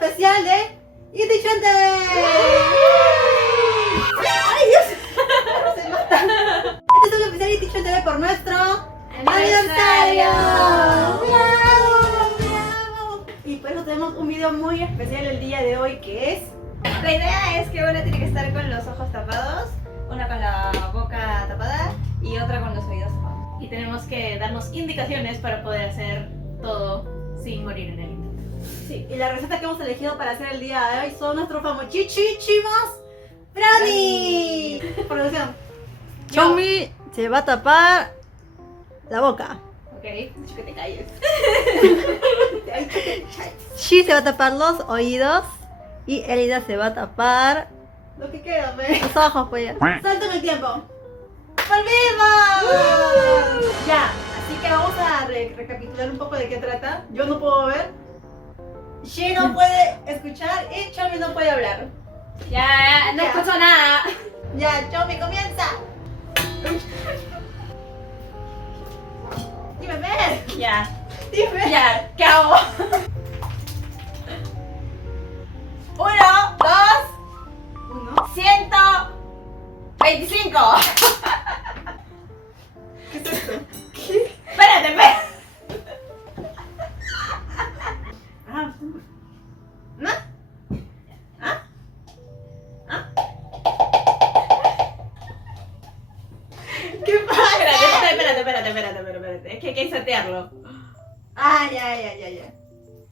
especial de Iti Chente. ¡Ay, Dios! Se mata. Este es un especial Iti Chente por nuestro aniversario. ¡Bravo! Y por eso tenemos un video muy especial el día de hoy, que es... La idea es que una tiene que estar con los ojos tapados, una con la boca tapada y otra con los oídos tapados. Y tenemos que darnos indicaciones para poder hacer todo sin morir en el intento. Sí, y la receta que hemos elegido para hacer el día de hoy son nuestros famochichichimos brownies. Producción. Chomi se va a tapar la boca. Ok, dicho que te calles. Shi se va a tapar los oídos. Y Elida se va a tapar Lo que queda, ve. los ojos, pues ya. Salto en el tiempo. ¡Volvimos! Ya, así que vamos a recapitular un poco de qué trata. Yo no puedo ver. Shi no puede escuchar y Chomi no puede hablar. Ya, no Ya. escucho nada. Ya, Chomi, comienza. Dime, ves. Ya, Dime. ya, ¿qué hago? 1, 2, 1. 125. ¿Qué es esto? Espérate, espérate. Ah. ¿No? ¿Ah? ¿Ah? ¿Qué pasa? Espérate. Es que hay que insertearlo. Ah, ya.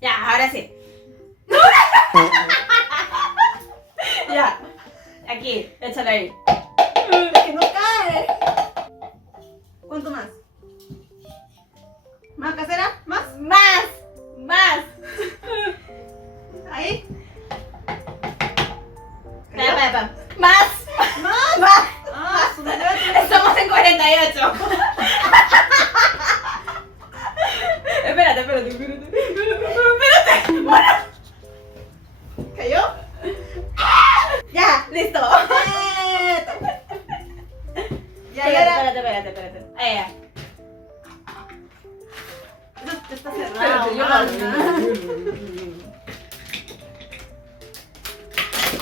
Ya, ahora sí. Ya. Aquí, échale ahí. Es que no cae. ¿Cuánto más? ¿Más casera? ¿Más? Más. ¿Ahí? Espera. Más. Ah, su madre. Estamos en 48. Espérate. Bueno, ¿Cayó? Ya. listo. Ya, ya. Espérate. Ahí ya. Esto está cerrado. Espérate, yo mana.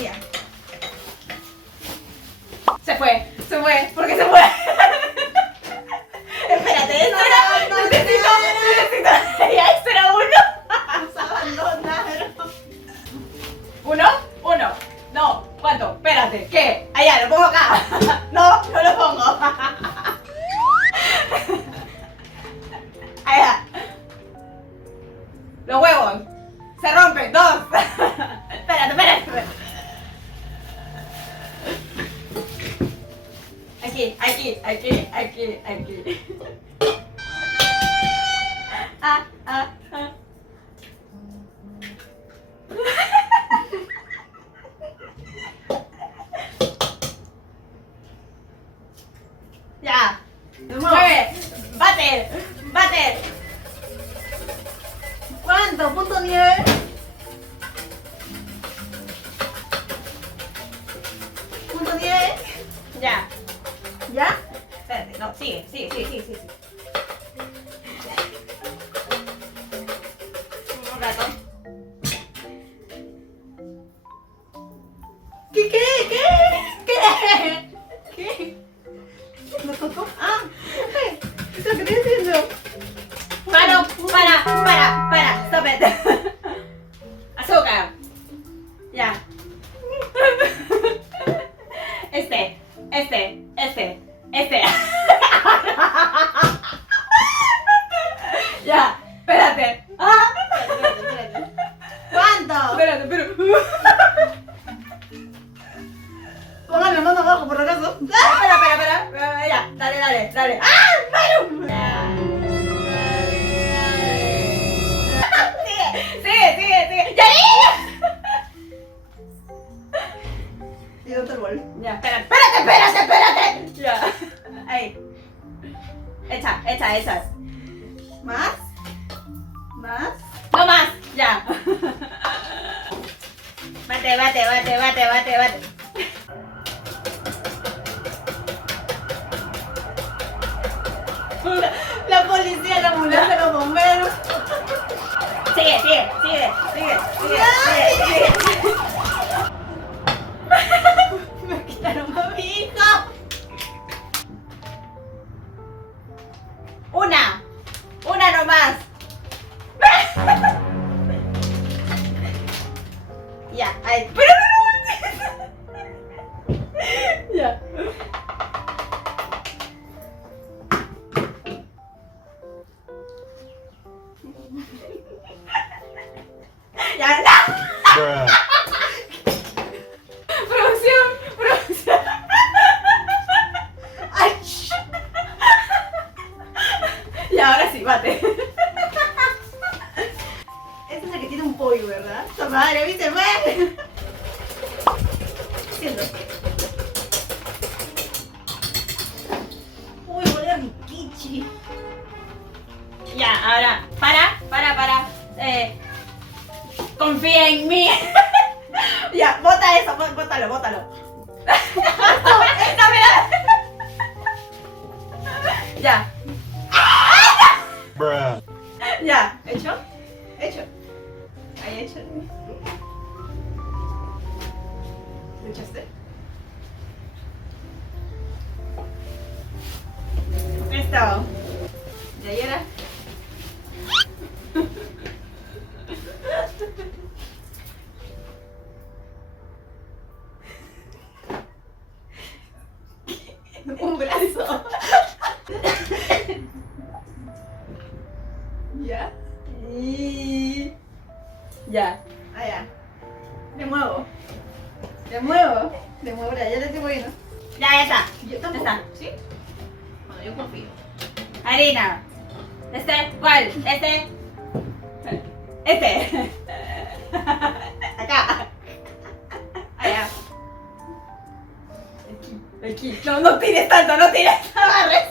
Ya. Se fue. ¿Por qué se fue? Espérate, esto era. No, Necesito. Ya, esto era uno. Nos abandonaron. Uno. No, ¿cuánto? Espérate, ¿qué? Allá, lo pongo acá. No lo pongo. Allá. Los huevos. Se rompen. 2. Espérate. Aquí. Ah. Ya. De nuevo. Mueve. Bate. ¿Cuánto? ¿Punto nieve? ¿Punto nieve? Ya. ¿Ya? Espérate, no, sigue. Un rato. ¿Qué? ¿Lo tocó? Ah, ¿qué es lo que estoy diciendo? Para. Stop it. Azúcar. Ya. Este. Ya, espérate. Espérate. ¿Cuánto? Espérate. Pongan la mano abajo, por acaso. Espera. Ya, dale. ¡Ah! Sigue. ¡Ya! Y dónde el bol. Ya, espérate. Ya. Ahí. Echas. ¿Más? No más. Ya. Bate. La policía, la ambulancia, los bomberos. Sigue, sigue, sigue, sigue, sigue, sigue, sigue. Me quitaron a mi hija. Una nomás. Ya, ahí. Pero no. Ya. Ya, no. Bruh. Producción. Ay, sh- Y ahora sí, bate. Este es el que tiene un pollo, ¿verdad? ¡Esta madre, a mí se muere! Siento. Uy, huele a mi kichi. Ya, ahora, para. Confía en mí. Ya, bota eso, bótalo. Esta, mira. Ya, Bruh. ya. ¿Hecho? Ahí hecho. ¿Lo echaste? Listo. ¿Y ahí era? Un brazo. Ya. Y... Ya. Ah, ya. Me muevo. Ya le estoy moviendo. Ya está. Yo tampoco. Está. ¿Sí? Bueno, yo confío. Harina. ¿Cuál? Acá. Allá. Aquí. No tires tanto, no agarres.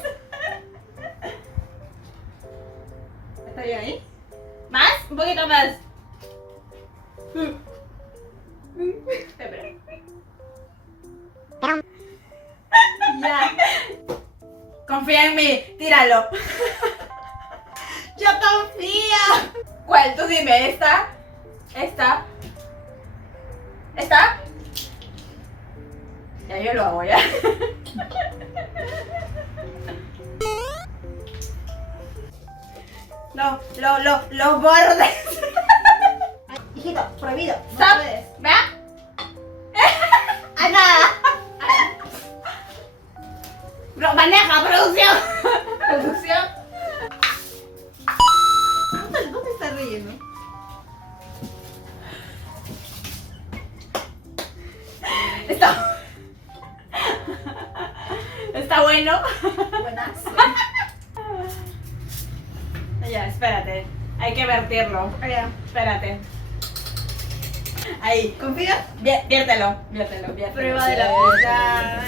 ¿Está bien ahí? ¿Más? Un poquito más. Espera. Ya. Confía en mí, tíralo. ¡Yo confío! ¿Cuál? Tú dime, ¿esta? Ya yo lo hago ya. No, los bordes. Hijito, prohibido. No Stop. puedes. ¿Vea? ¡A nada! Maneja, producción. Producción. ¿Dónde está el relleno? Está bueno. Buenazo. Ya, espérate. Hay que vertirlo. Allá. Espérate. Ahí. ¿Confías? Viértelo. Prueba de la pizza.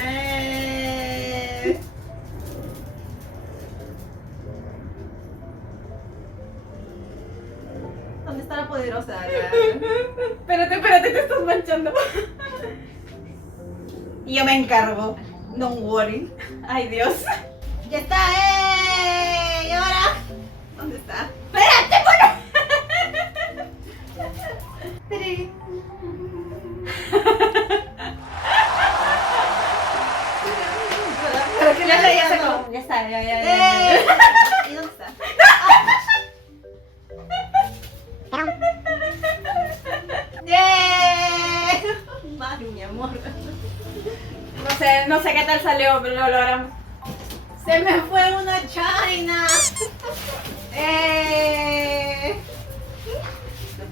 ¿Dónde está la poderosa? Espérate, te estás manchando. Y yo me encargo. Don't worry. Ay, Dios. ¡Ya está! ¿Y ahora? ¿Dónde está? Espérate, bueno. Tiri. Ya sacó. Ya está, ya. ¿Y dónde está? ¡Yeah! Maru, mi amor. No sé qué tal salió, pero lo logramos. ¡Se me fue una china!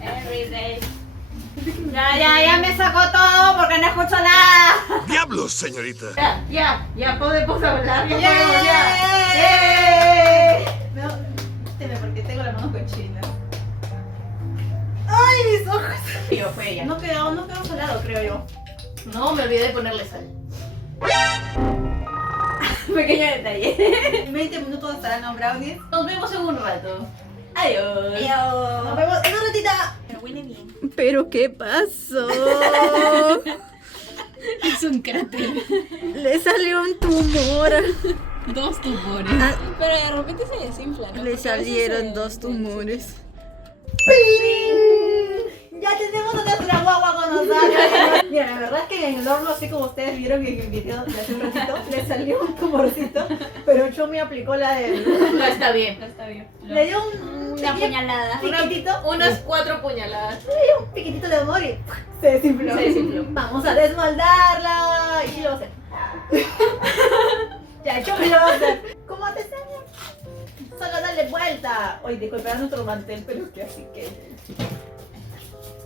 Every day. Ya me sacó todo porque no escucho nada. ¡Diablos, señorita! Ya podemos hablar. Ya ¡Yeah! podemos, ya. No, teme porque tengo las manos cochinas. ¡Ay, mis ojos! Fue ella. No quedó salado, creo yo. No, me olvidé de ponerle sal. Pequeño detalle. En 20 minutos estarán los brownies. Nos vemos en un rato. Adiós. Nos vemos en un ratito. Pero huele bien. ¿Pero qué pasó? Es un cráter. Le salió un tumor. 2 tumores. Ah. Pero de repente se desinfla, ¿no? Le Porque a veces salieron se- 2 tumores. ¡Ping! Ya tenemos nuestra guagua con nosotros. Mira, la verdad es que en el horno, así como ustedes vieron en el video de hace un ratito, le salió un tumorcito, pero Chomi aplicó la de... No está bien. No está bien. Le dio Una puñalada. piquitito, Unas 4 puñaladas. un piquitito de amor y se desinfló. Se desinfló. Vamos a desmoldarla. ¿Y qué lo va a hacer? Ya, Chomi lo va a hacer. ¿Cómo te enseño? Solo dale vuelta. Oye, disculpa nuestro mantel, pero es que así que...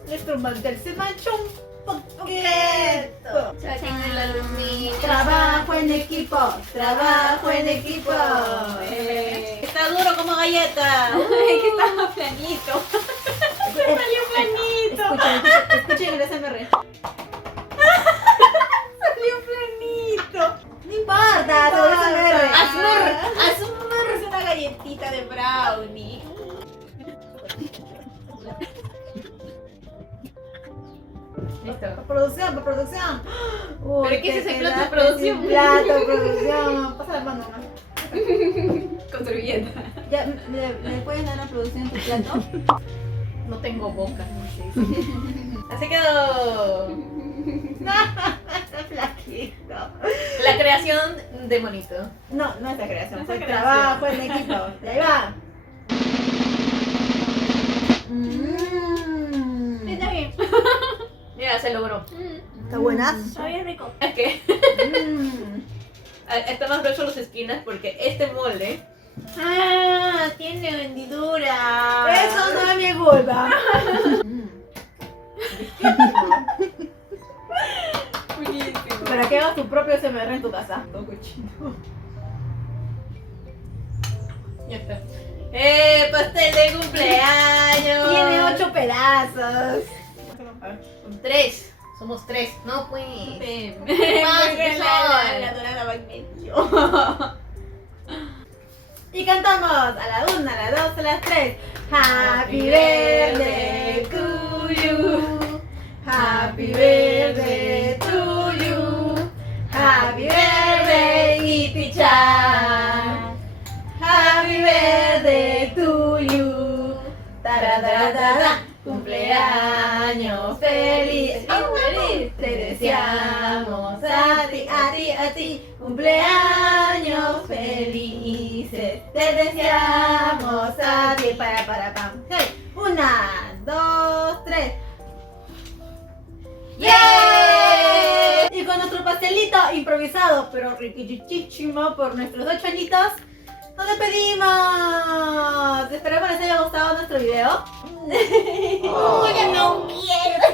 Nuestro mantel se manchó un poquito. Saquen el aluminio. Trabajo en equipo, trabajo en equipo. Está duro como galleta. Ay, que estaba planito. Salió planito. Escuchen el SMR. Salió planito. No importa, sobre SMR. Azmur. Es una galletita de brownie. Listo. Producción, producción. Uy, ¿Pero qué es te ese plato de quedaste producción? sin plato, producción. Pasa la mano, ¿no? Con servilleta. Ya, ¿me puedes dar la producción en tu plato? No tengo boca. Así quedó. Está flaquito. La creación de monito. No, no es la creación, No fue es la creación. trabajo en equipo. Y ahí va. Está bien. Mira, se logró. Está buenazo. Está bien rico. Es que Mm. está más grueso las esquinas porque este molde. Ah, tiene hendidura. Eso no es mi culpa. Buenísimo. Para que hagas tu propio SMR en tu casa. Ya está. ¡Pastel de cumpleaños! Tiene 8 pedazos. Son 3. Somos 3. No, pues. La dorada va en medio. Y cantamos a la 1, a la 2, a las 3. Happy birthday to you. Happy birthday to you. Happy birthday, Iti-chan. Happy birthday to you. Taradadada. Cumpleaños feliz. Te deseamos a ti. Cumpleaños felices. Te deseamos a ti. Pam. Hey. 1, 2, 3. ¡Yeah! Y con nuestro pastelito improvisado, pero riquichichísimo por nuestros 8 añitos, nos despedimos. Esperamos les haya gustado nuestro video. Yo no quiero.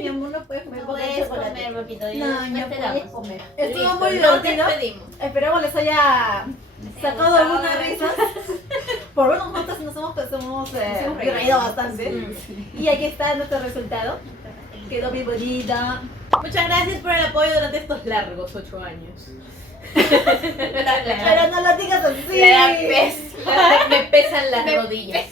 Mi amor, no puedes comer No porque hay puedes chocolate. comer, papito. No, no Después te puedes damos. comer. Estuvo Listo, muy nos divertido. despedimos. Esperamos les haya sacado gustado, algunas risas. Por unos momentos nos hemos reído bastante. Y aquí está nuestro resultado. Quedó bien bonita. Muchas gracias por el apoyo durante estos largos 8 años. Pero no lo digas así. Me pesan las rodillas.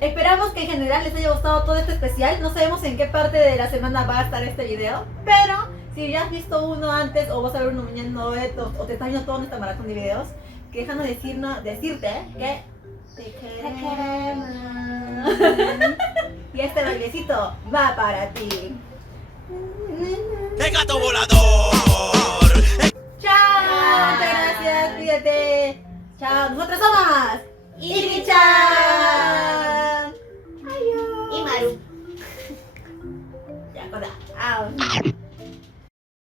Esperamos que en general les haya gustado todo este especial. No sabemos en qué parte de la semana va a estar este video, pero si ya has visto uno antes o vas a ver uno mañana o te estás viendo toda esta maratón de videos, que déjanos decirte que te queremos. Y este bailecito va para ti. ¡El gato volador! Chao, muchas gracias, cuídate. Chao, nosotros somos Iti-chan. Y Maru. Ya, hola.